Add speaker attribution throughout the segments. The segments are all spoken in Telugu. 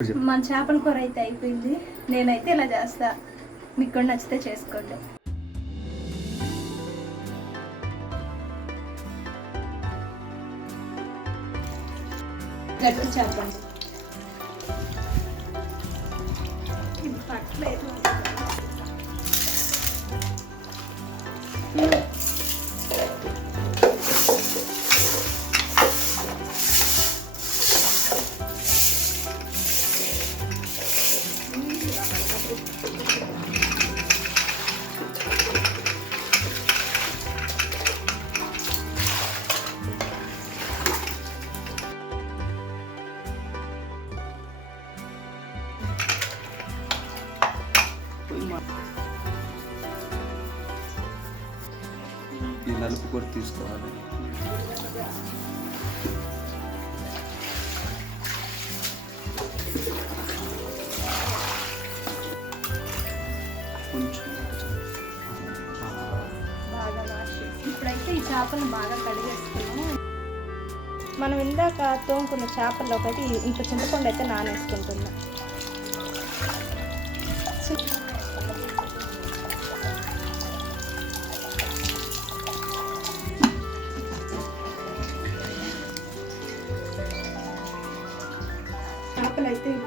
Speaker 1: మన చేపల కూర అయితే అయిపోయింది. నేనైతే ఇలా చేస్తా. మీకు కూడా నచ్చితే చేసుకోండి. గట్టి చేపండి ఇది పట్టలేదు.
Speaker 2: ఈ నలుపు కూడా తీసుకోవాలి.
Speaker 1: బాగా వాష్ ఇప్పుడైతే ఈ చేపలు బాగా కడిగేసుకున్నాము. మనం ఇందాక తోముకున్న చేపల్లో ఒకటి ఇంత చింతపండు అయితే నానేసుకుంటున్నాం.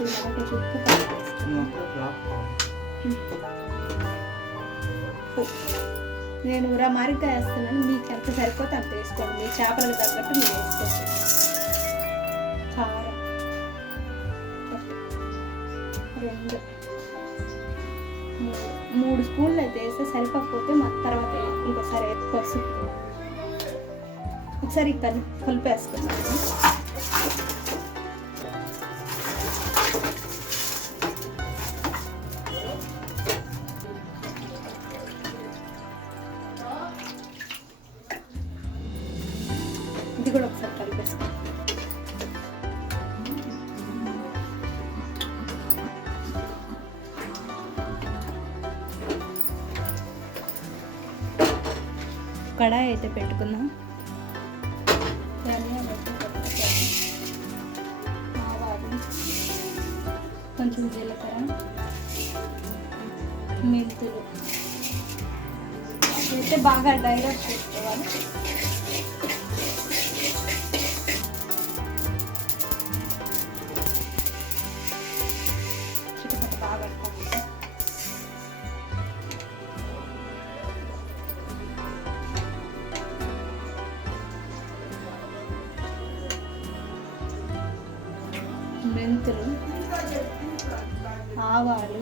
Speaker 1: చేపలు అయితే ఇప్పుడు నేను రా మారిగా వేస్తున్నాను. మీకు ఎంత సరిపోతే అంత వేసుకోండి. మీ చేపలకు తగ్గట్టు మీరు వేసుకోండి. కారం రెండు మూడు మూడు స్పూన్లు అయితే వేస్తే సరిపోకపోతే మా తర్వాత ఇంకోసారి పసుపు. ఒకసారి కలి కలిపేసుకున్నాను కడాయి అయితే పెట్టుకుందాం. ఆవాలు కొంచెం జీలకర్ర మెంతులు. అయితే బాగా డైరెక్ట్ చేసుకోవాలి. మెంతులు ఆవాలు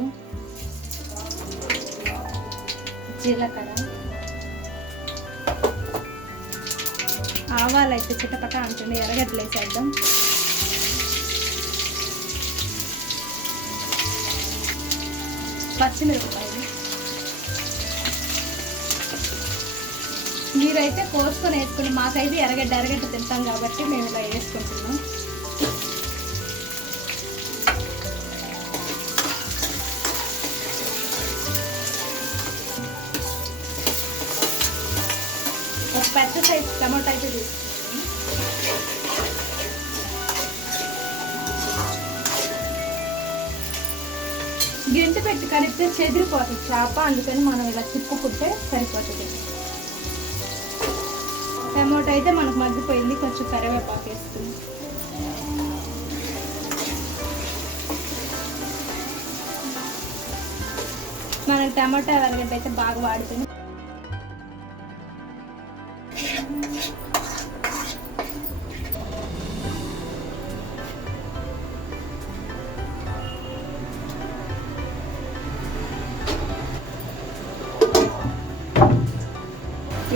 Speaker 1: జీలకర్ర. ఆవాలు అయితే చిటపట అంటుంది ఎర్రగడ్డలు వేసేద్దాం. పచ్చిమిరపకాయలు. మీరైతే కోసుకొని వేసుకుని మాకైతే ఎర్రగడ్డ ఎర్రగడ్డ తింటాం కాబట్టి మేము ఇలా వేసుకుంటున్నాం. పెద్ద సైజ్ టమాటా అయితే తీసుకుంటాం గింట పెట్టి కలిపితే చెదిరిపోతుంది. చేప అందుకని మనం ఇలా తిప్పుకుంటే సరిపోతుంది. టమాటో అయితే మనకు మగ్గిపోయింది. కొంచెం కరివేపాకు వేస్తుంది మనకి టమాటా ఎలాగంటే అయితే బాగా వాడుతుంది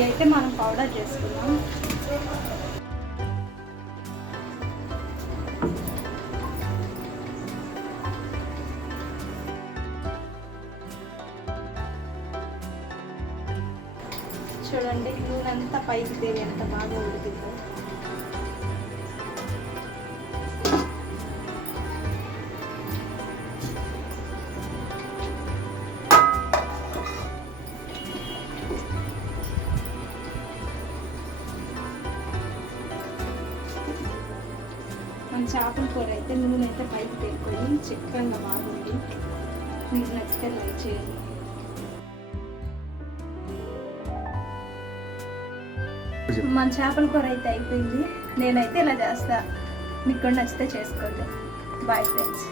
Speaker 1: అయితే మనం పౌడర్ చేసుకున్నాం చూడండి నూనె అంతా పైకి తేలి ఎంత బాగా ఉడికిందో. మంచి చేపల కూర అయితే నూనె అయితే పైకి తేలిపోయి చిక్కగా బాగుంది. మీకు నచ్చితే లైక్ చేయండి. మన చేపల కూర అయితే అయిపోయింది. నేనైతే ఇలా చేస్తా. మీకు నచ్చితే చేసుకోండి. Bye friends